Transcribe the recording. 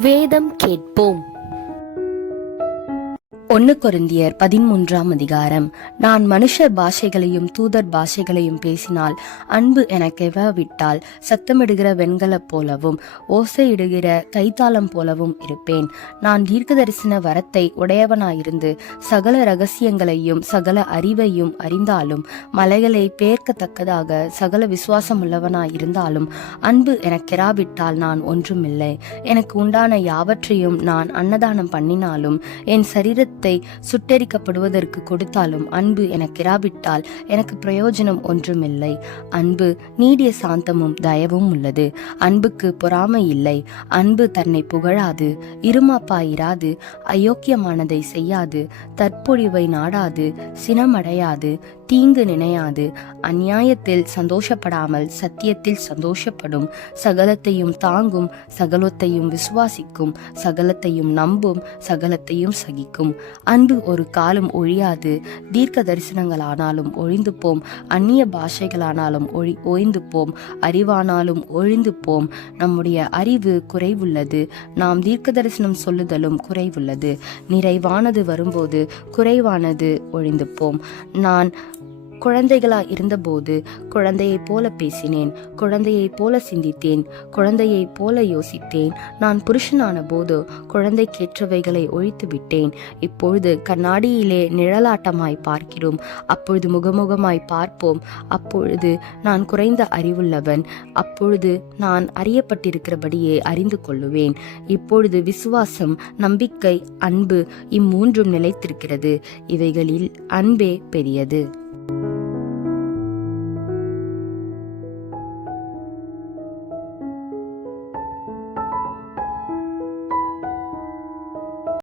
வேதம் கேட்போம். ஒன்னு கொருந்தியர் பதிமூன்றாம் அதிகாரம். நான் மனுஷர் பாஷைகளையும் தூதர் பாஷைகளையும் பேசினால் அன்பு எனக்கு விட்டால் சத்தமிடுகிற வெண்கலப் போலவும் ஓசையிடுகிற கைத்தாளம் போலவும் இருப்பேன். நான் தீர்க்க தரிசன வரத்தை உடையவனாயிருந்து சகல ரகசியங்களையும் சகல அறிவையும் அறிந்தாலும் மலைகளை பேர்க்கத்தக்கதாக சகல விசுவாசம் உள்ளவனாயிருந்தாலும் அன்பு எனக்கெறாவிட்டால் நான் ஒன்றுமில்லை. எனக்கு உண்டான யாவற்றையும் நான் அன்னதானம் பண்ணினாலும் என் சரீரத்தை சுட்டெரிக்கப்படுவதற்கு கொடுத்தாலும் அன்பு எனக்கிராவிட்டால் எனக்கு பிரயோஜனம் ஒன்றுமில்லை. அன்பு நீடிய சாந்தமும் தயவும் உள்ளது. அன்புக்கு பொறாமை இல்லை. அன்பு தன்னை புகழாது. இருமாப்பாயிராது. அயோக்கியமானதை செய்யாது. தற்பொழிவை நாடாது. சினமடையாது. தீங்கு நினையாது. அந்நியாயத்தில் சந்தோஷப்படாமல் சத்தியத்தில் சந்தோஷப்படும். சகலத்தையும் தாங்கும். சகலத்தையும் விசுவாசிக்கும். சகலத்தையும் நம்பும். சகலத்தையும் சகிக்கும். அன்பு ஒரு காலம் ஒழியாது. தீர்க்க தரிசனங்களானாலும் ஒழிந்து போம் அந்நிய பாஷைகளானாலும் ஒழி ஓய்ந்து போம் அறிவானாலும் ஒழிந்து போம் நம்முடைய அறிவு குறைவுள்ளது. நாம் தீர்க்க தரிசனம் சொல்லுதலும் குறைவுள்ளது. நிறைவானது வரும்போது குறைவானது ஒழிந்து போம் நான் குழந்தைகளா இருந்தபோது குழந்தையைப் போல பேசினேன் குழந்தையைப் போல சிந்தித்தேன் குழந்தையைப் போல யோசித்தேன். நான் புருஷனான போது குழந்தைக்கேற்றவைகளை ஒழித்து விட்டேன். இப்பொழுது கண்ணாடியிலே நிழலாட்டமாய் பார்க்கிறோம். அப்பொழுது முகமுகமாய் பார்ப்போம். அப்பொழுது நான் குறைந்த அறிவுள்ளவன். அப்பொழுது நான் அறியப்பட்டிருக்கிறபடியே அறிந்து கொள்ளுவேன். இப்பொழுது விசுவாசம் நம்பிக்கை அன்பு இம்மூன்றும் நிலைத்திருக்கிறது. இவைகளில் அன்பே பெரியது.